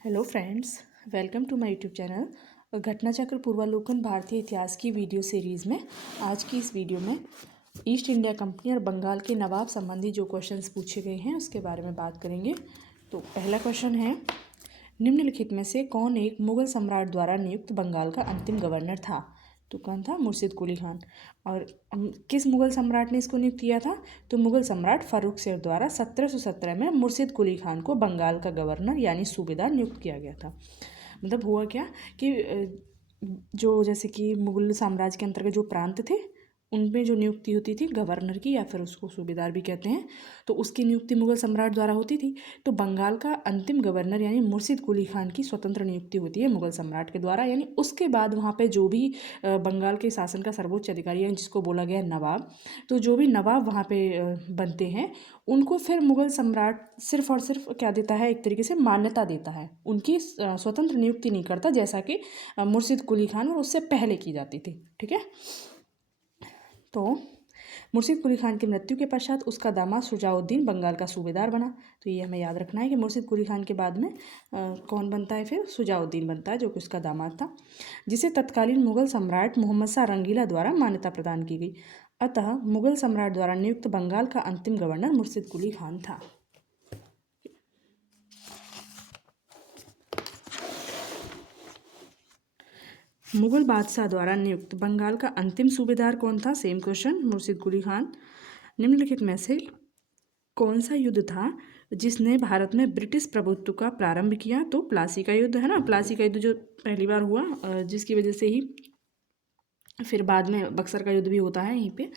Hello friends, welcome to my YouTube channel घटनाचक्र पूर्वालोकन भारतीय इतिहास की वीडियो सीरीज़ में। आज की इस वीडियो में ईस्ट इंडिया कंपनी और बंगाल के नवाब संबंधी जो क्वेश्चंस पूछे गए हैं उसके बारे में बात करेंगे। तो पहला क्वेश्चन है, निम्नलिखित में से कौन एक मुगल सम्राट द्वारा नियुक्त बंगाल का अंतिम गवर्नर था? तो कौन था? मुर्शिद कुली खान। और किस मुगल सम्राट ने इसको नियुक्त किया था? तो मुगल सम्राट फारूक शेर द्वारा 1717 में मुर्शिद कुली खान को बंगाल का गवर्नर यानी सूबेदार नियुक्त किया गया था। मतलब हुआ क्या कि जो जैसे कि मुगल साम्राज्य के अंतर्गत जो प्रांत थे उनमें जो नियुक्ति होती थी गवर्नर की, या फिर उसको सूबेदार भी कहते हैं, तो उसकी नियुक्ति मुगल सम्राट द्वारा होती थी। तो बंगाल का अंतिम गवर्नर यानी मुर्शिद कुली खान की स्वतंत्र नियुक्ति होती है मुगल सम्राट के द्वारा। यानी उसके बाद वहाँ पे जो भी बंगाल के शासन का सर्वोच्च अधिकारी है जिसको बोला गया नवाब, तो जो भी नवाब वहाँ पे बनते हैं उनको फिर मुगल सम्राट सिर्फ और सिर्फ क्या देता है, एक तरीके से मान्यता देता है, उनकी स्वतंत्र नियुक्ति नहीं करता, जैसा कि मुर्शिद कुली खान और उससे पहले की जाती थी। ठीक है। तो मुर्शिद कुली खान की मृत्यु के पश्चात उसका दामाद शुजाउद्दीन बंगाल का सूबेदार बना। तो ये हमें याद रखना है कि मुर्शिद कुली खान के बाद में कौन बनता है? फिर शुजाउद्दीन बनता है, जो कि उसका दामाद था, जिसे तत्कालीन मुगल सम्राट मोहम्मद शाह रंगीला द्वारा मान्यता प्रदान की गई। अतः मुगल सम्राट द्वारा नियुक्त बंगाल का अंतिम गवर्नर मुर्शिद कुली खान था। मुगल बादशाह द्वारा नियुक्त बंगाल का अंतिम सूबेदार कौन था? सेम क्वेश्चन, मुर्शिद कुली खान। निम्नलिखित में से कौन सा युद्ध था जिसने भारत में ब्रिटिश प्रभुत्व का प्रारंभ किया? तो प्लासी का युद्ध है ना। प्लासी का युद्ध जो पहली बार हुआ, जिसकी वजह से ही फिर बाद में बक्सर का युद्ध भी होता है यहीं पे।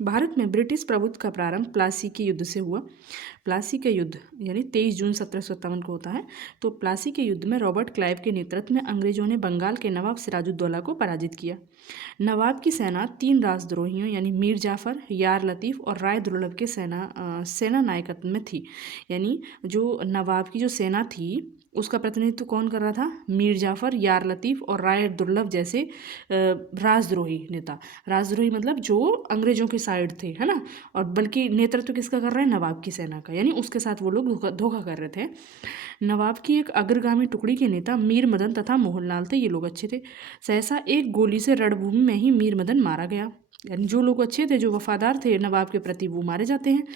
भारत में ब्रिटिश प्रभुत्व का प्रारंभ प्लासी के युद्ध से हुआ। प्लासी के युद्ध यानी 23 जून 1757 को होता है। तो प्लासी के युद्ध में रॉबर्ट क्लाइव के नेतृत्व में अंग्रेजों ने बंगाल के नवाब सिराजुद्दौला को पराजित किया। नवाब की सेना 3 राजद्रोहियों यानी मीर जाफ़र, यार लतीफ़ और राय दुर्लभ के सेना नायकत्व में थी। यानी जो नवाब की जो सेना थी उसका प्रतिनिधित्व कौन कर रहा था? मीर जाफ़र, यार लतीफ़ और राय दुर्लभ जैसे राजद्रोही नेता। राजद्रोही मतलब जो अंग्रेजों के साइड थे, है ना। और बल्कि नेतृत्व किसका कर रहे हैं? नवाब की सेना का, यानी उसके साथ वो लोग धोखा कर रहे थे। नवाब की एक अग्रगामी टुकड़ी के नेता मीर मदन तथा मोहनलाल थे। ये लोग अच्छे थे। सहसा एक गोली से रणभूमि में ही मीर मदन मारा गया। यानी जो लोग अच्छे थे, जो वफादार थे नवाब के प्रति, वो मारे जाते हैं।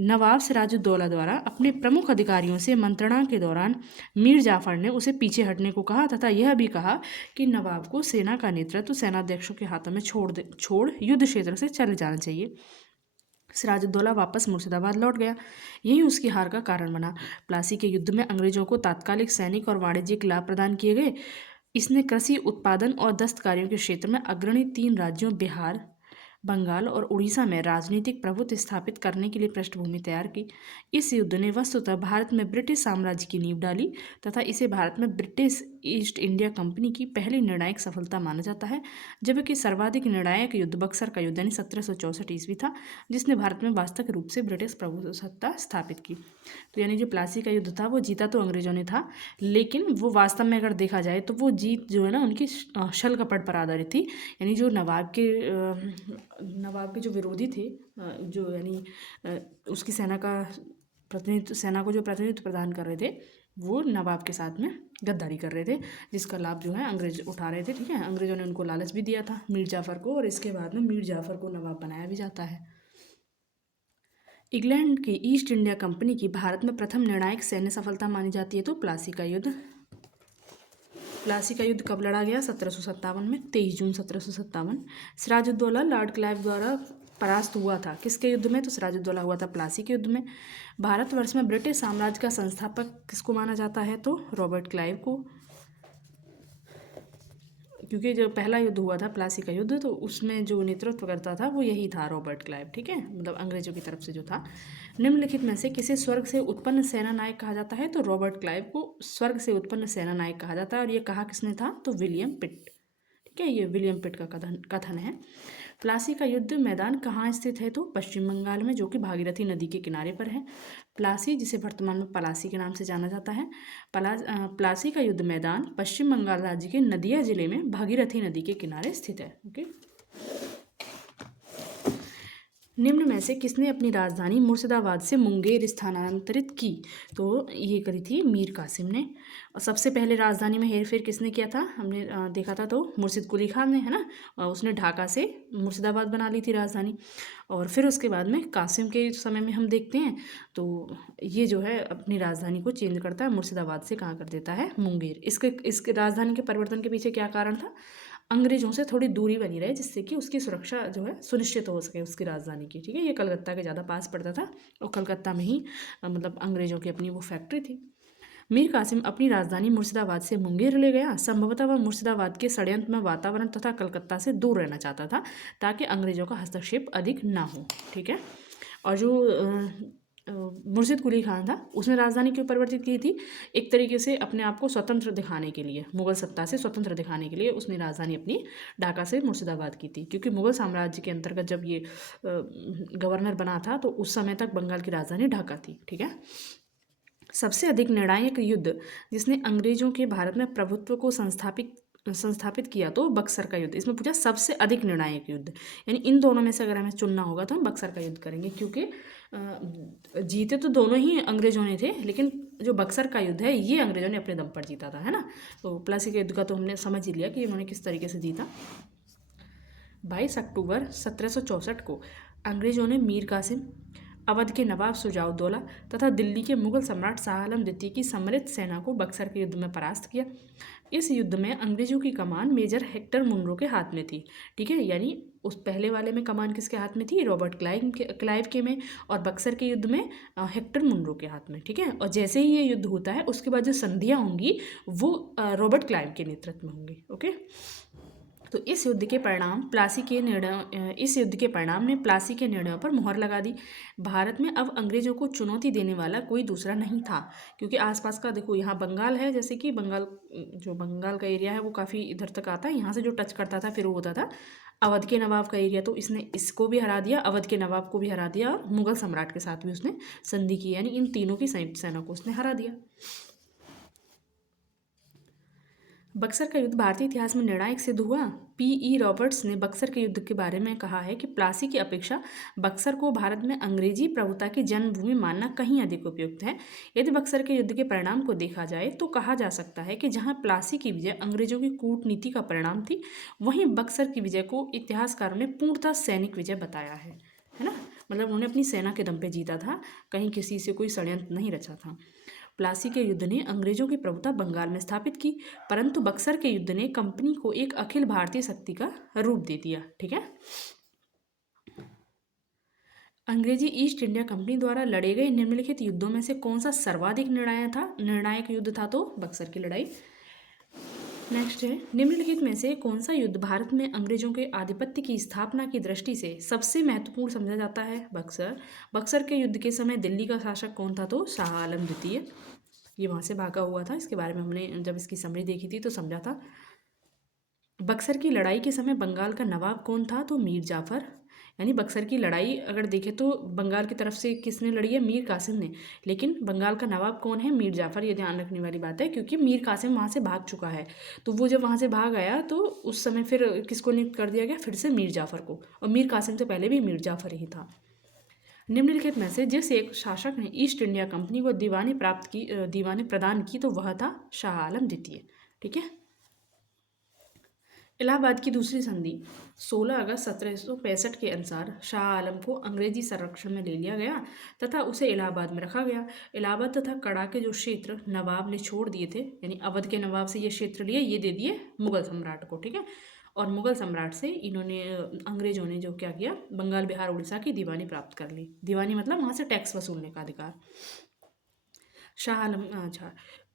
नवाब सिराजुद्दौला द्वारा अपने प्रमुख अधिकारियों से मंत्रणा के दौरान मीर जाफर ने उसे पीछे हटने को कहा तथा यह भी कहा कि नवाब को सेना का नेतृत्व सेनाध्यक्षों के हाथों में छोड़ युद्ध क्षेत्र से चले जाना चाहिए। सिराजुद्दौला वापस मुर्शिदाबाद लौट गया। यही उसकी हार का कारण बना। प्लासी के युद्ध में अंग्रेजों को तात्कालिक सैनिक और वाणिज्यिक लाभ प्रदान किए गए। इसने कृषि उत्पादन और दस्तकारियों के क्षेत्र में अग्रणी 3 राज्यों बिहार, बंगाल और उड़ीसा में राजनीतिक प्रभुत्व स्थापित करने के लिए पृष्ठभूमि तैयार की। इस युद्ध ने वस्तुतः भारत में ब्रिटिश साम्राज्य की नींव डाली तथा इसे भारत में ब्रिटिश ईस्ट इंडिया कंपनी की पहली निर्णायक सफलता माना जाता है। जबकि सर्वाधिक निर्णायक युद्ध बक्सर का युद्ध यानी 1764 ईस्वी था, जिसने भारत में वास्तविक रूप से ब्रिटिश प्रभुसत्ता स्थापित की। तो यानी जो प्लासी का युद्ध था वो जीता तो अंग्रेजों ने था, लेकिन वो वास्तव में अगर देखा जाए तो वो जीत जो है ना उनकी छल कपट पर आधारित थी। यानी जो नवाब के जो विरोधी थे, जो यानी उसकी सेना को जो प्रतिनिधित्व प्रदान कर रहे थे, वो नवाब के साथ में गद्दारी कर रहे थे, जिसका लाभ जो है अंग्रेज उठा रहे थे। ठीक है। अंग्रेजों ने उनको लालच भी दिया था मीर जाफ़र को, और इसके बाद में मीर जाफ़र को नवाब बनाया भी जाता है। इंग्लैंड की ईस्ट इंडिया कंपनी की भारत में प्रथम निर्णायक सैन्य सफलता मानी जाती है तो प्लासी का युद्ध। प्लासी का युद्ध कब लड़ा गया? 1757 में, 23 जून 1757। सिराजुद्दौला लॉर्ड क्लाइव द्वारा परास्त हुआ था। किसके युद्ध में? तो सिराजुद्दौला हुआ था प्लासी के युद्ध में। भारतवर्ष में ब्रिटिश साम्राज्य का संस्थापक किसको माना जाता है? तो रॉबर्ट क्लाइव को, क्योंकि जो पहला युद्ध हुआ था प्लासी का युद्ध, तो उसमें जो नेतृत्व करता था वो यही था, रॉबर्ट क्लाइव। ठीक है, मतलब अंग्रेजों की तरफ से जो था। निम्नलिखित में से किसे स्वर्ग से उत्पन्न सेना नायक कहा जाता है? तो रॉबर्ट क्लाइव को स्वर्ग से उत्पन्न सेना नायक कहा जाता है। और ये कहा किसने था? तो विलियम पिट। ठीक है, ये विलियम पिट का कथन है। प्लासी का युद्ध मैदान कहाँ स्थित है? तो पश्चिम बंगाल में, जो कि भागीरथी नदी के किनारे पर है। प्लासी, जिसे वर्तमान में पलासी के नाम से जाना जाता है, प्लासी का युद्ध मैदान पश्चिम बंगाल राज्य के नदिया जिले में भागीरथी नदी के किनारे स्थित है। ओके। निम्न में से किसने अपनी राजधानी मुर्शिदाबाद से मुंगेर स्थानांतरित की? तो ये करी थी मीर कासिम ने। और सबसे पहले राजधानी में हेरफेर किसने किया था? हमने देखा था तो मुर्शिद कुली खान ने, है ना। उसने ढाका से मुर्शिदाबाद बना ली थी राजधानी। और फिर उसके बाद में कासिम के समय में हम देखते हैं तो ये जो है अपनी राजधानी को चेंज करता है, मुर्शिदाबाद से कहाँ कर देता है, मुंगेर। इसके राजधानी के परिवर्तन के पीछे क्या कारण था? अंग्रेजों से थोड़ी दूरी बनी रहे, जिससे कि उसकी सुरक्षा जो है सुनिश्चित हो सके उसकी राजधानी की। ठीक है, ये कलकत्ता के ज़्यादा पास पड़ता था और कलकत्ता में ही मतलब अंग्रेजों की अपनी वो फैक्ट्री थी। मीर कासिम अपनी राजधानी मुर्शिदाबाद से मुंगेर ले गया। संभवतः वह मुर्शिदाबाद के षड्यंत्र में वातावरण तथा कलकत्ता से दूर रहना चाहता था ताकि अंग्रेजों का हस्तक्षेप अधिक ना हो। ठीक है, और जो मुर्शिद कुली खान था उसने राजधानी क्यों परिवर्तित की थी? एक तरीके से अपने आप को स्वतंत्र दिखाने के लिए, मुगल सत्ता से स्वतंत्र दिखाने के लिए उसने राजधानी अपनी ढाका से मुर्शिदाबाद की थी। क्योंकि मुगल साम्राज्य के अंतर्गत जब ये गवर्नर बना था तो उस समय तक बंगाल की राजधानी ढाका थी। ठीक है, सबसे अधिक निर्णायक युद्ध जिसने अंग्रेजों के भारत में प्रभुत्व को संस्थापित किया तो बक्सर का युद्ध। इसमें पूछा सबसे अधिक निर्णायक युद्ध, यानी इन दोनों में से अगर हमें चुनना होगा तो हम बक्सर का युद्ध करेंगे। क्योंकि जीते तो दोनों ही अंग्रेजों ने थे, लेकिन जो बक्सर का युद्ध है ये अंग्रेजों ने अपने दम पर जीता था, है ना। तो प्लासी के युद्ध का तो हमने समझ ही लिया कि उन्होंने किस तरीके से जीता। 22 अक्टूबर 1764 को अंग्रेजों ने मीर कासिम, अवध के नवाब सुजाउद्दौला तथा दिल्ली के मुगल सम्राट शाह आलम द्वितीय की सम्मिलित सेना को बक्सर के युद्ध में परास्त किया। इस युद्ध में अंग्रेजों की कमान मेजर हेक्टर मुनरो के हाथ में थी। ठीक है, यानी उस पहले वाले में कमान किसके हाथ में थी? रॉबर्ट क्लाइव के में। और बक्सर के युद्ध में हेक्टर मुनरो के हाथ में। ठीक है, और जैसे ही ये युद्ध होता है उसके बाद जो संधियाँ होंगी वो रॉबर्ट क्लाइव के नेतृत्व में होंगी। ओके, तो इस युद्ध के परिणाम ने प्लासी के निर्णयों पर मुहर लगा दी। भारत में अब अंग्रेजों को चुनौती देने वाला कोई दूसरा नहीं था। क्योंकि आसपास का देखो, यहाँ बंगाल है, जैसे कि बंगाल का एरिया है वो काफ़ी इधर तक आता है, यहाँ से जो टच करता था फिर वो होता था अवध के नवाब का एरिया। तो इसने इसको भी हरा दिया, अवध के नवाब को भी हरा दिया, और मुगल सम्राट के साथ भी उसने संधि की, यानी इन तीनों की संयुक्त सेना को उसने हरा दिया। बक्सर का युद्ध भारतीय इतिहास में निर्णायक सिद्ध हुआ। P.E. रॉबर्ट्स ने बक्सर के युद्ध के बारे में कहा है कि प्लासी की अपेक्षा बक्सर को भारत में अंग्रेजी प्रभुता की जन्मभूमि मानना कहीं अधिक उपयुक्त है। यदि बक्सर के युद्ध के परिणाम को देखा जाए तो कहा जा सकता है कि जहां प्लासी की विजय अंग्रेजों की कूटनीति का परिणाम थी, वहीं बक्सर की विजय को इतिहासकारों ने पूर्णतः सैनिक विजय बताया है ना। मतलब उन्होंने अपनी सेना के दम पे जीता था, कहीं किसी से कोई षड्यंत्र नहीं रचा था। प्लासी के युद्ध ने अंग्रेजों की प्रभुता बंगाल में स्थापित की, परंतु बक्सर के युद्ध ने कंपनी को एक अखिल भारतीय शक्ति का रूप दे दिया। ठीक है, अंग्रेजी ईस्ट इंडिया कंपनी द्वारा लड़े गए निम्नलिखित युद्धों में से कौन सा सर्वाधिक निर्णायक युद्ध था? तो बक्सर की लड़ाई। नेक्स्ट है, निम्नलिखित में से कौन सा युद्ध भारत में अंग्रेजों के आधिपत्य की स्थापना की दृष्टि से सबसे महत्वपूर्ण समझा जाता है? बक्सर के युद्ध के समय दिल्ली का शासक कौन था? तो शाह आलम द्वितीय। ये वहाँ से भागा हुआ था। इसके बारे में हमने जब इसकी समरी देखी थी तो समझा था। बक्सर की लड़ाई के समय बंगाल का नवाब कौन था? तो मीर जाफर। यानी बक्सर की लड़ाई अगर देखें तो बंगाल की तरफ से किसने लड़ी है? मीर कासिम ने। लेकिन बंगाल का नवाब कौन है? मीर जाफर। ये ध्यान रखने वाली बात है, क्योंकि मीर कासिम वहाँ से भाग चुका है। तो वो जब वहाँ से भाग आया तो उस समय फिर किसको नियुक्त कर दिया गया? फिर से मीर जाफर को। और मीर कासिम से पहले भी मीर जाफर ही था। निम्नलिखित में से जिस एक शासक ने ईस्ट इंडिया कंपनी को दीवानी प्रदान की तो वह था शाह आलम द्वितीय। ठीक है, इलाहाबाद की दूसरी संधि 16 अगस्त 1765 के अनुसार शाह आलम को अंग्रेजी संरक्षण में ले लिया गया तथा उसे इलाहाबाद में रखा गया। इलाहाबाद तथा कड़ा के जो क्षेत्र नवाब ने छोड़ दिए थे, यानी अवध के नवाब से ये क्षेत्र लिए, ये दे दिए मुगल सम्राट को। ठीक है, और मुगल सम्राट से इन्होंने अंग्रेजों ने जो क्या किया, बंगाल बिहार उड़ीसा की दीवानी प्राप्त कर ली। दीवानी मतलब वहाँ से टैक्स वसूलने का अधिकार। शाह आलम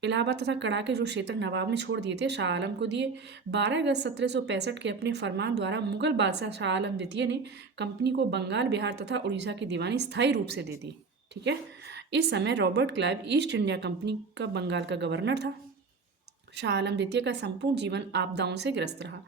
इलाहाबाद तथा कड़ा के जो क्षेत्र नवाब ने छोड़ दिए थे शाह आलम को दिए। 12 अगस्त 1765 के अपने फरमान द्वारा मुगल बादशाह शाह आलम द्वितीय ने कंपनी को बंगाल बिहार तथा उड़ीसा की दीवानी स्थायी रूप से दे दी। ठीक है, इस समय Robert Clive east India company का बंगाल का गवर्नर था। शाह आलम द्वितीय का संपूर्ण जीवन आपदाओं से ग्रस्त रहा।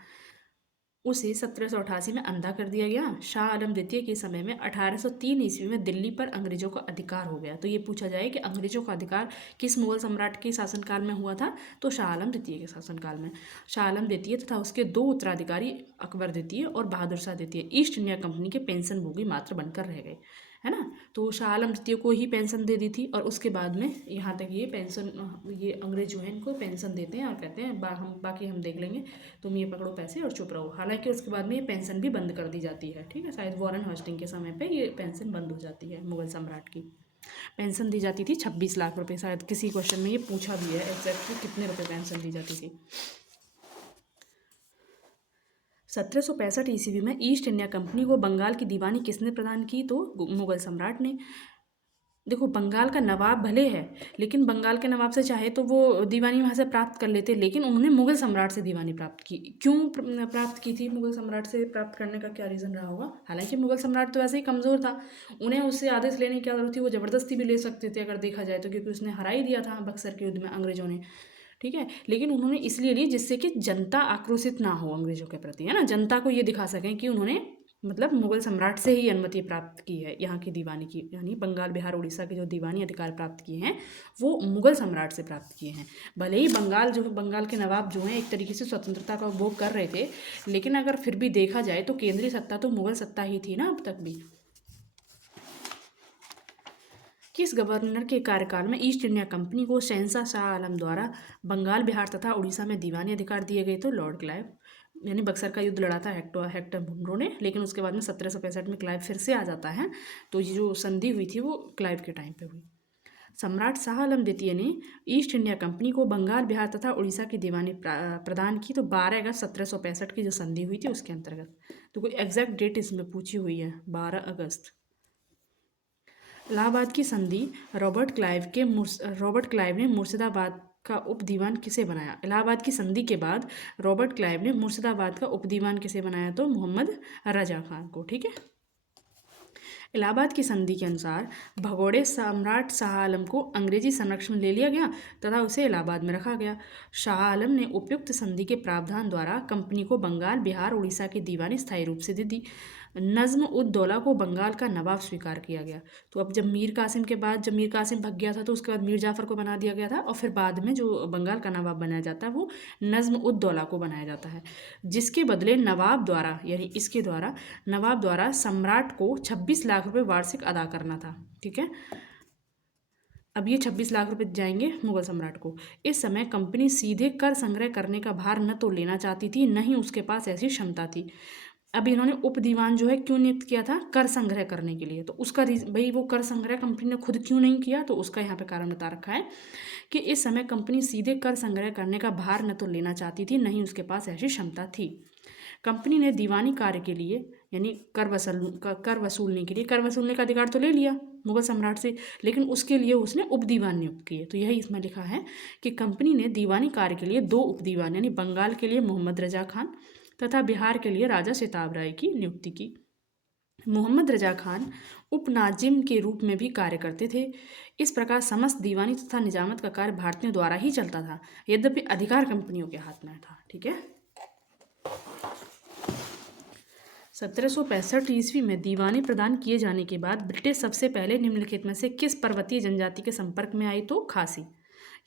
उसे 1788 में अंधा कर दिया गया। शाह आलम द्वितीय के समय में 1803 ईस्वी में दिल्ली पर अंग्रेजों का अधिकार हो गया। तो ये पूछा जाए कि अंग्रेजों का अधिकार किस मुगल सम्राट के शासनकाल में हुआ था, तो शाह आलम द्वितीय के शासनकाल में। शाह आलम द्वितीय तथा उसके दो उत्तराधिकारी अकबर द्वितीय और बहादुर शाह द्वितीय ईस्ट इंडिया कंपनी के पेंशन भोगी मात्र बनकर रह गए, है ना। तो शाह आलम द्वितीय को ही पेंशन दे दी थी, और उसके बाद में यहाँ तक ये पेंशन, ये अंग्रेज जो है इनको पेंशन देते हैं और कहते हैं हम बाकी हम देख लेंगे, तुम ये पकड़ो पैसे और चुप रहो। हालांकि उसके बाद में ये पेंशन भी बंद कर दी जाती है, ठीक है। शायद वॉरेन हॉस्टिंग के समय पे ये पेंशन बंद हो जाती है। मुगल सम्राट की पेंशन दी जाती थी 26 लाख रुपए। शायद किसी क्वेश्चन में ये पूछा भी है एग्जैक्टली कितने रुपए पेंशन दी जाती थी। 1765 ईस्वी में ईस्ट इंडिया कंपनी को बंगाल की दीवानी किसने प्रदान की, तो मुगल सम्राट ने। देखो, बंगाल का नवाब भले है, लेकिन बंगाल के नवाब से चाहे तो वो दीवानी वहाँ से प्राप्त कर लेते, लेकिन उन्होंने मुगल सम्राट से दीवानी प्राप्त की। क्यों प्राप्त की थी मुगल सम्राट से प्राप्त करने का क्या रीज़न रहा होगा। हालांकि मुगल सम्राट तो वैसे ही कमज़ोर था, उन्हें उससे आदेश लेने की क्या जरूरत थी, वो ज़बरदस्ती भी ले सकते थे अगर देखा जाए तो, क्योंकि उसने हरा ही दिया था बक्सर के युद्ध में अंग्रेजों ने, ठीक है। लेकिन उन्होंने इसलिए ली जिससे कि जनता आक्रोशित ना हो अंग्रेजों के प्रति, है ना। जनता को ये दिखा सकें कि उन्होंने मतलब मुगल सम्राट से ही अनुमति प्राप्त की है यहाँ की दीवानी की, यानी बंगाल बिहार उड़ीसा के जो दीवानी अधिकार प्राप्त किए हैं वो मुगल सम्राट से प्राप्त किए हैं। भले ही बंगाल के नवाब जो हैं एक तरीके से स्वतंत्रता का उपभोग कर रहे थे, लेकिन अगर फिर भी देखा जाए तो केंद्रीय सत्ता तो मुगल सत्ता ही थी ना अब तक भी। किस गवर्नर के कार्यकाल में ईस्ट इंडिया कंपनी को शहंशाह शाह आलम द्वारा बंगाल बिहार तथा उड़ीसा में दीवानी अधिकार दिए गए, तो लॉर्ड क्लाइव। यानी बक्सर का युद्ध लड़ा था हेक्टर मुनरो ने, लेकिन उसके बाद में 1765 में क्लाइव फिर से आ जाता है। तो ये जो संधि हुई थी वो क्लाइव के टाइम पे हुई। सम्राट शाह आलम द्वितीय ने ईस्ट इंडिया कंपनी को बंगाल बिहार तथा उड़ीसा की दीवानी प्रदान की, तो 12 अगस्त 1765 की जो संधि हुई थी उसके अंतर्गत। तो कोई एग्जैक्ट डेट इसमें पूछी हुई है, 12 अगस्त। इलाहाबाद की संधि रॉबर्ट क्लाइव ने मुर्शिदाबाद का उप दीवान किसे बनाया। इलाहाबाद की संधि के बाद रॉबर्ट क्लाइव ने मुर्शिदाबाद का उप दीवान किसे बनाया, तो मोहम्मद रजा खान को, ठीक है। इलाहाबाद की संधि के अनुसार भगोड़े सम्राट शाह आलम को अंग्रेजी संरक्षण में ले लिया गया तथा उसे इलाहाबाद में रखा गया। शाह आलम ने उपयुक्त संधि के प्रावधान द्वारा कंपनी को बंगाल बिहार उड़ीसा की दीवानी स्थायी रूप से दे दी। नज्म उद दौला को बंगाल का नवाब स्वीकार किया गया। तो अब जब मीर कासिम के बाद, जब मीर कासिम भग गया था तो उसके बाद मीर जाफ़र को बना दिया गया था, और फिर बाद में जो बंगाल का नवाब बनाया जाता है वो नज्म उद दौला को बनाया जाता है, जिसके बदले नवाब द्वारा, यानी इसके द्वारा नवाब द्वारा सम्राट को 26 लाख रुपए वार्षिक अदा करना था, ठीक है। अब ये 26 लाख रुपए जाएंगे मुगल सम्राट को। इस समय कंपनी सीधे कर संग्रह करने का भार न तो लेना चाहती थी, न ही उसके पास ऐसी क्षमता थी। अब इन्होंने उप दीवान जो है क्यों नियुक्त किया था, कर संग्रह करने के लिए। तो उसका भाई वो कर संग्रह कंपनी ने खुद क्यों नहीं किया, तो उसका यहाँ पे कारण बता रखा है कि इस समय कंपनी सीधे कर संग्रह करने का भार न तो लेना चाहती थी, न ही उसके पास ऐसी क्षमता थी। कंपनी ने दीवानी कार्य के लिए, यानी कर वसूलने के लिए, कर वसूलने का अधिकार तो ले लिया मुगल सम्राट से, लेकिन उसके लिए उसने उप दीवान नियुक्त किए। तो यही इसमें लिखा है कि कंपनी ने दीवानी कार्य के लिए 2 उप दीवान, यानी बंगाल के लिए मोहम्मद रजा खान तथा बिहार के लिए राजा सिताब राय की नियुक्ति की। मोहम्मद रजा खान उपनाजिम के रूप में भी कार्य करते थे। इस प्रकार समस्त दीवानी तथा निजामत का कार्य भारतीयों द्वारा ही चलता था, यद्यपि अधिकार कंपनियों के हाथ में था, ठीक है। 1765 ईस्वी में दीवानी प्रदान किए जाने के बाद ब्रिटिश सबसे पहले निम्नलिखित में से किस पर्वतीय जनजाति के संपर्क में आई, तो खासी।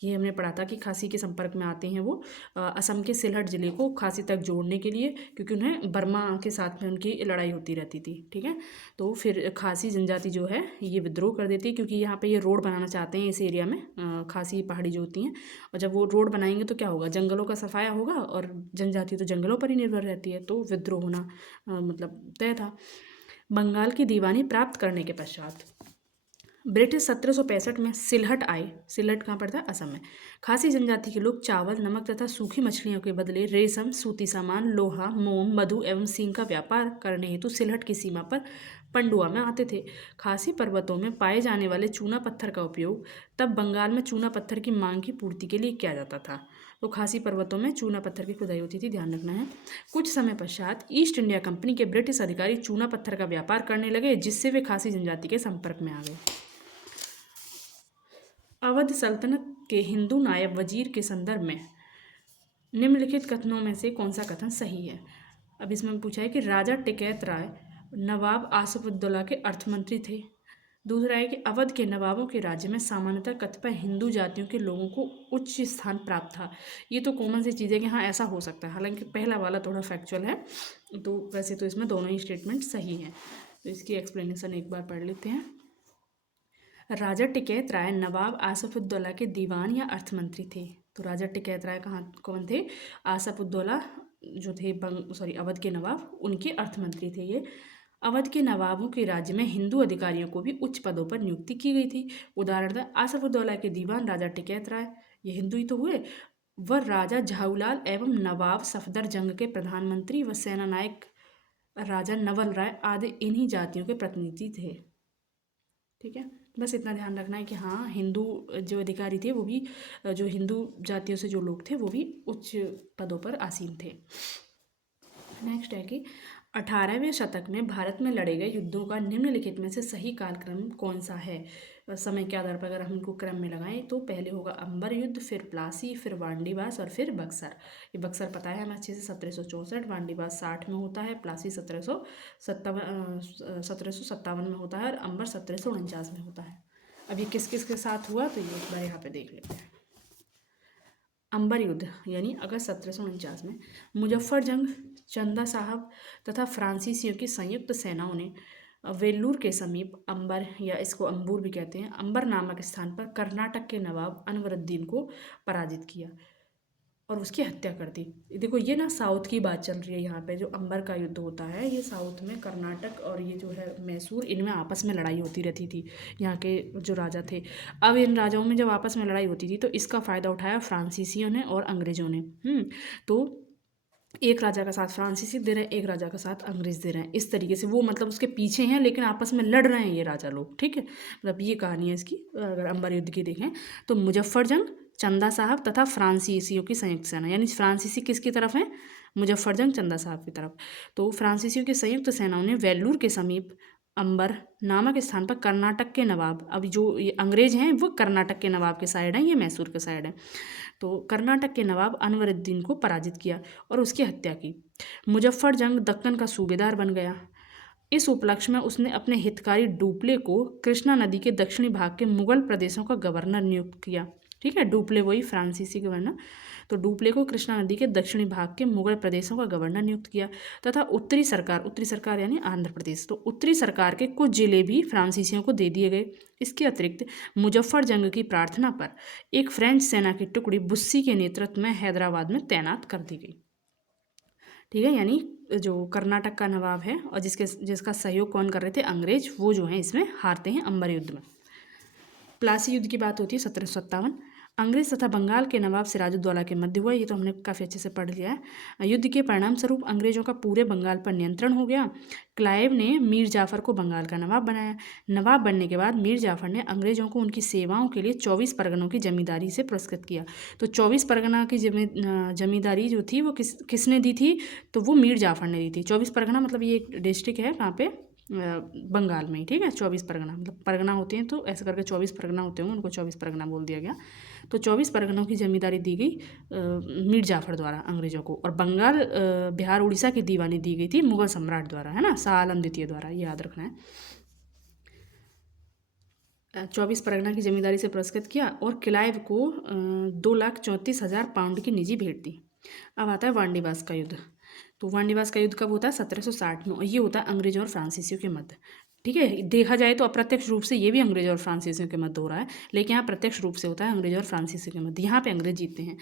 ये हमने पढ़ा था कि खासी के संपर्क में आते हैं वो असम के सिलहट जिले को खासी तक जोड़ने के लिए, क्योंकि उन्हें बर्मा के साथ में उनकी लड़ाई होती रहती थी, ठीक है। तो फिर खासी जनजाति जो है ये विद्रोह कर देती है, क्योंकि यहाँ पे ये रोड बनाना चाहते हैं इस एरिया में, खासी पहाड़ी जो होती हैं, और जब वो रोड बनाएंगे तो क्या होगा, जंगलों का सफाया होगा, और जनजाति तो जंगलों पर ही निर्भर रहती है, तो विद्रोह होना मतलब तय था। बंगाल की दीवानी प्राप्त करने के पश्चात ब्रिटिश 1765 में सिलहट आए। सिलहट कहाँ पड़ता है, असम में। खासी जनजाति के लोग चावल, नमक तथा सूखी मछलियों के बदले रेशम, सूती सामान, लोहा, मोम, मधु एवं सींग का व्यापार करने हेतु सिलहट की सीमा पर पंडुआ में आते थे। खासी पर्वतों में पाए जाने वाले चूना पत्थर का उपयोग तब बंगाल में चूना पत्थर की मांग की पूर्ति के लिए किया जाता था। तो खासी पर्वतों में चूना पत्थर की खुदाई होती थी, ध्यान रखना है। कुछ समय पश्चात ईस्ट इंडिया कंपनी के ब्रिटिश अधिकारी चूना पत्थर का व्यापार करने लगे, जिससे वे खासी जनजाति के संपर्क में आ गए। अवध सल्तनत के हिंदू नायब वजीर के संदर्भ में निम्नलिखित कथनों में से कौन सा कथन सही है। अब इसमें पूछा है कि राजा टिकैत राय नवाब आसिफउद्दौला के अर्थमंत्री थे। दूसरा है कि अवध के नवाबों के राज्य में सामान्यतः कतिपय हिंदू जातियों के लोगों को उच्च स्थान प्राप्त था। ये तो कॉमन सी चीज़ है कि हाँ ऐसा हो सकता है, हालांकि पहला वाला थोड़ा फैक्चुअल है, तो वैसे तो इसमें दोनों ही स्टेटमेंट सही हैं। तो इसकी एक्सप्लेनेशन एक बार पढ़ लेते हैं। राजा टिकैत राय नवाब आसिफउद्दौला के दीवान या अर्थमंत्री थे। तो राजा टिकैत राय कहाँ कौन थे? आसिफउद्दौला जो थे अवध के नवाब, उनके अर्थमंत्री थे ये। अवध के नवाबों के राज्य में हिंदू अधिकारियों को भी उच्च पदों पर नियुक्ति की गई थी। उदाहरण आसिफउद्दौला के दीवान राजा टिकैत राय, ये हिंदू ही तो हुए, वह राजा झाऊलाल एवं नवाब सफदरजंग के प्रधानमंत्री व सेना नायक राजा नवल राय आदि इन्हीं जातियों के प्रतिनिधि थे। ठीक है, बस इतना ध्यान रखना है कि हाँ हिंदू जो अधिकारी थे वो भी, जो हिंदू जातियों से जो लोग थे वो भी उच्च पदों पर आसीन थे। नेक्स्ट है कि 18वें शतक में भारत में लड़े गए युद्धों का निम्नलिखित में से सही कालक्रम कौन सा है? समय के आधार पर अगर हम इनको क्रम में लगाएं तो पहले होगा अंबर युद्ध, फिर प्लासी, फिर वांडीवास और फिर बक्सर। ये बक्सर पता है हमें अच्छे से 1764, वांडीवास 60 में होता है, प्लासी 1757 में होता है और अंबर 1749 में होता है। अब ये किस किस के साथ हुआ तो ये एक बार यहाँ पे देख लेते हैं। अंबर युद्ध यानी अगस्त 1749 में मुजफ्फरजंग, चंदा साहब तथा फ्रांसीसियों की संयुक्त सेनाओं ने वेल्लूर के समीप अंबर, या इसको अंबूर भी कहते हैं, अंबर नामक स्थान पर कर्नाटक के नवाब अनवरुद्दीन को पराजित किया और उसकी हत्या कर दी। देखो ये ना साउथ की बात चल रही है यहाँ पे, जो अंबर का युद्ध होता है ये साउथ में कर्नाटक और ये जो है मैसूर, इनमें आपस में लड़ाई होती रहती थी यहाँ के जो राजा थे। अब इन राजाओं में जब आपस में लड़ाई होती थी तो इसका फ़ायदा उठाया फ्रांसीसियों ने और अंग्रेज़ों ने। तो एक राजा का साथ फ्रांसीसी दे रहे हैं, एक राजा का साथ अंग्रेज दे रहे हैं, इस तरीके से वो मतलब उसके पीछे हैं लेकिन आपस में लड़ रहे हैं ये राजा लोग। ठीक है, मतलब ये कहानी है इसकी। अगर अंबर युद्ध की देखें तो मुजफ्फरजंग, चंदा साहब तथा फ्रांसीसियों की संयुक्त सेना, यानी फ्रांसीसी किसकी तरफ है? मुजफ्फरजंग, चंदा साहब की तरफ। तो फ्रांसीसियों की संयुक्त सेनाओं ने वेल्लूर के समीप अंबर नामक स्थान पर कर्नाटक के नवाब, अब जो ये अंग्रेज हैं वो कर्नाटक के नवाब के साइड हैं, ये मैसूर के साइड हैं, तो कर्नाटक के नवाब अनवरुद्दीन को पराजित किया और उसकी हत्या की। मुजफ्फरजंग दक्कन का सूबेदार बन गया। इस उपलक्ष्य में उसने अपने हितकारी डुप्ले को कृष्णा नदी के दक्षिणी भाग के मुगल प्रदेशों का गवर्नर नियुक्त किया। ठीक है, डुप्ले वही फ्रांसीसी गवर्नर, तो डुप्ले को कृष्णा नदी के दक्षिणी भाग के मुगल प्रदेशों का गवर्नर नियुक्त किया तथा उत्तरी सरकार यानी आंध्र प्रदेश, तो उत्तरी सरकार के कुछ जिले भी फ्रांसीसियों को दे दिए गए। इसके अतिरिक्त मुजफ्फरजंग की प्रार्थना पर एक फ्रेंच सेना की टुकड़ी बुस्सी के नेतृत्व में हैदराबाद में तैनात कर दी गई। ठीक है, यानी जो कर्नाटक का नवाब है और जिसका सहयोग कौन कर रहे थे? अंग्रेज, वो जो है इसमें हारते हैं अंबर युद्ध में। प्लासी युद्ध की बात होती है 1757, अंग्रेज तथा बंगाल के नवाब सिराजुद्दौला के मध्य हुआ। ये तो हमने काफ़ी अच्छे से पढ़ लिया है। युद्ध के परिणाम स्वरूप अंग्रेजों का पूरे बंगाल पर नियंत्रण हो गया। क्लाइव ने मीर जाफ़र को बंगाल का नवाब बनाया। नवाब बनने के बाद मीर जाफ़र ने अंग्रेजों को उनकी सेवाओं के लिए 24 परगनों की जमींदारी से पुरस्कृत किया। तो 24 परगना की जमींदारी जो थी वो किसने दी थी? तो वो मीर जाफ़र ने दी थी। 24 परगना मतलब ये एक डिस्ट्रिक्ट है कहाँ पे? बंगाल में ही। ठीक है, 24 परगना मतलब परगना होते हैं तो ऐसे करके 24 परगना होते होंगे, उनको 24 परगना बोल दिया गया। तो 24 परगनों की जमींदारी दी गई मीर जाफ़र द्वारा अंग्रेजों को, और बंगाल, बिहार, उड़ीसा की दीवानी दी गई थी मुगल सम्राट द्वारा, है ना, शाह आलम द्वितीय द्वारा, ये याद रखना है। 24 परगना की जमींदारी से पुरस्कृत किया और क्लाइव को 2,34,000 पाउंड की निजी भेंट दी। अब आता है वांडीवास का युद्ध। तो वांडीवास का युद्ध कब होता है? 1760 में, और ये होता है अंग्रेजों और फ्रांसीसियों के मध्य। ठीक है, देखा जाए तो अप्रत्यक्ष रूप से ये भी अंग्रेजों और फ्रांसीसियों के मध्य हो रहा है, लेकिन यहाँ प्रत्यक्ष रूप से होता है अंग्रेजों और फ्रांसीसियों के मध्य। यहाँ पे अंग्रेज जीतते हैं।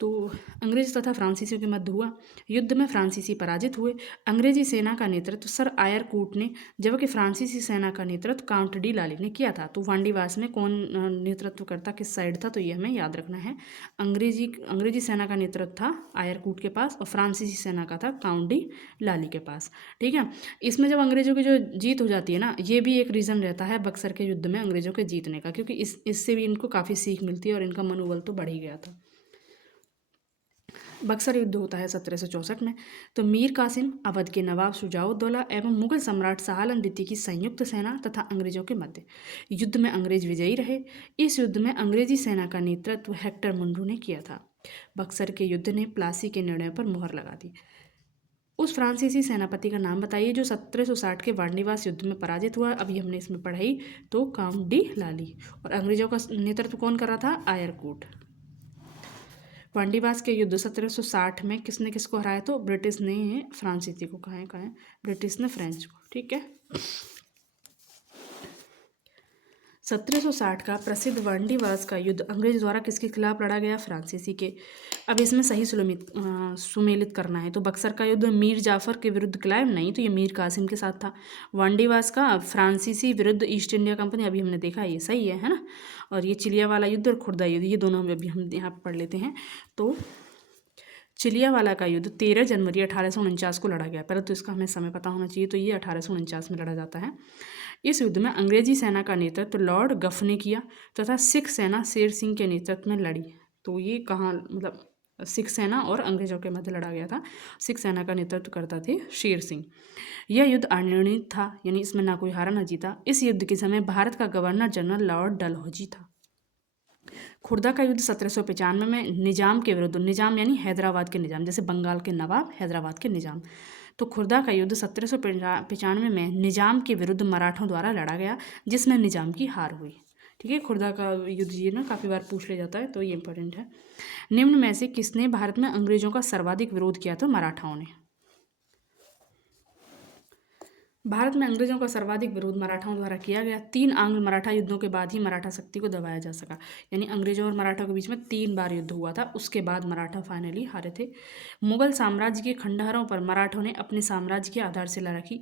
तो अंग्रेज तथा फ्रांसीसियों के मध्य हुआ। युद्ध में फ्रांसीसी पराजित हुए। अंग्रेजी सेना का नेतृत्व सर आयर कूट ने, जबकि फ्रांसीसी सेना का नेतृत्व काउंट डी लाली ने किया था। तो वांडीवास में कौन नेतृत्व करता, किस साइड था? तो ये हमें याद रखना है। अंग्रेजी सेना का नेतृत्व था आयर कूट के पास और फ्रांसीसी सेना का था काउंट डी लाली के पास। ठीक है, इसमें जब अंग्रेजों की जो जीत हो जाती है ना, ये भी एक रीज़न रहता है बक्सर के युद्ध में अंग्रेजों के जीतने का, क्योंकि इससे भी इनको काफ़ी सीख मिलती है और इनका मनोबल तो बढ़ ही गया था। बक्सर युद्ध होता है 1764 में। तो मीर कासिम, अवध के नवाब शुजाउद्दौला एवं मुगल सम्राट शाह आलम द्वितीय की संयुक्त सेना तथा अंग्रेजों के मध्य युद्ध में अंग्रेज विजयी रहे। इस युद्ध में अंग्रेजी सेना का नेतृत्व हेक्टर मुंडू ने किया था। बक्सर के युद्ध ने प्लासी के निर्णय पर मुहर लगा दी। उस फ्रांसीसी सेनापति का नाम बताइए जो 1760 के वार्निवास युद्ध में पराजित हुआ। अभी हमने इसमें पढ़ाई तो काउंट डी लाली। और अंग्रेजों का नेतृत्व कौन कर रहा था? आयरकूट। वार्निवास के युद्ध 1760 में किसने किसको हराया? तो ब्रिटिश ने फ्रांसीसी को। कहा है ब्रिटिश ने फ्रेंच को। ठीक है। 1760 का प्रसिद्ध वांडीवास का युद्ध अंग्रेज द्वारा किसके खिलाफ लड़ा गया? फ्रांसीसी के। अब इसमें सही सुमेलित करना है। तो बक्सर का युद्ध मीर जाफर के विरुद्ध क्लाइव, नहीं तो ये मीर कासिम के साथ था। वांडीवास का फ्रांसीसी विरुद्ध ईस्ट इंडिया कंपनी, अभी हमने देखा ये सही है ना। और ये चिलिया वाला युद्ध और खुर्दा युद्ध, ये दोनों अभी हम यहाँ पर पढ़ लेते हैं। तो चिलियावाला का युद्ध 13 जनवरी 1849 को लड़ा गया। पहले तो इसका हमें समय पता होना चाहिए। तो ये 1849 में लड़ा जाता है। इस युद्ध में अंग्रेजी सेना का नेतृत्व लॉर्ड गफ ने किया तथा सिख सेना शेर सिंह के नेतृत्व में लड़ी। तो ये कहाँ, मतलब सिख सेना और अंग्रेजों के मध्य लड़ा गया था। सिख सेना का नेतृत्व करता थे शेर सिंह। यह युद्ध अनिर्णित था, यानी इसमें ना कोई हारा ना जीता। इस युद्ध के समय भारत का गवर्नर जनरल लॉर्ड डलहौजी था। खुर्दा का युद्ध 1795 में निजाम के विरुद्ध, निजाम यानी हैदराबाद के निजाम, जैसे बंगाल के नवाब हैदराबाद के निजाम। तो खुर्दा का युद्ध 1795 में निजाम के विरुद्ध मराठों द्वारा लड़ा गया, जिसमें निजाम की हार हुई। ठीक है। खुर्दा का युद्ध ये ना काफ़ी बार पूछ लिया जाता है, तो ये इंपॉर्टेंट है। निम्न में से किसने भारत में अंग्रेजों का सर्वाधिक विरोध किया? तो मराठाओं ने। भारत में अंग्रेजों का सर्वाधिक विरोध मराठाओं द्वारा किया गया। 3 आंग्ल मराठा युद्धों के बाद ही मराठा शक्ति को दबाया जा सका। यानी अंग्रेजों और मराठा के बीच में 3 बार युद्ध हुआ था, उसके बाद मराठा फाइनली हारे थे। मुगल साम्राज्य के खंडहरों पर मराठों ने अपने साम्राज्य की आधारशिला रखी।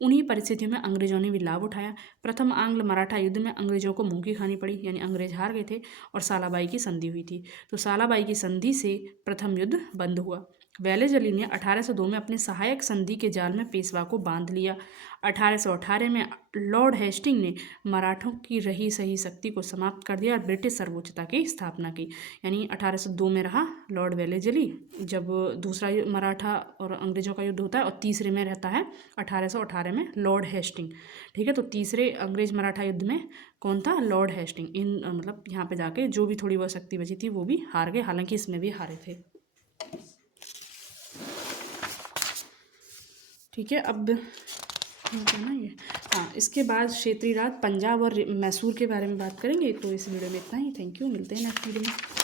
उन्हीं परिस्थितियों में अंग्रेजों ने भी लाभ उठाया। प्रथम आंग्ल मराठा युद्ध में अंग्रेजों को मुंह की खानी पड़ी, यानी अंग्रेज हार गए थे और सालाबाई की संधि हुई थी। तो सालाबाई की संधि से प्रथम युद्ध बंद हुआ। वेलेजली ने 1802 में अपने सहायक संधि के जाल में पेशवा को बांध लिया। 1818 में लॉर्ड हेस्टिंग ने मराठों की रही सही शक्ति को समाप्त कर दिया और ब्रिटिश सर्वोच्चता की स्थापना की। यानी 1802 में रहा लॉर्ड वेलेजली, जब दूसरा मराठा और अंग्रेजों का युद्ध होता है, और तीसरे में रहता है 1818 में लॉर्ड हेस्टिंग। ठीक है। तो तीसरे अंग्रेज मराठा युद्ध में कौन था? Lord Hasting. इन मतलब यहाँ पे जाके जो भी थोड़ी बहुत शक्ति बची थी वो भी हार गए, हालांकि इसमें भी हारे थे। ठीक है। अब ना ये, हाँ, इसके बाद क्षेत्रीय राज पंजाब और मैसूर के बारे में बात करेंगे। तो इस वीडियो में इतना ही। Thank you. मिलते हैं नेक्स्ट वीडियो में।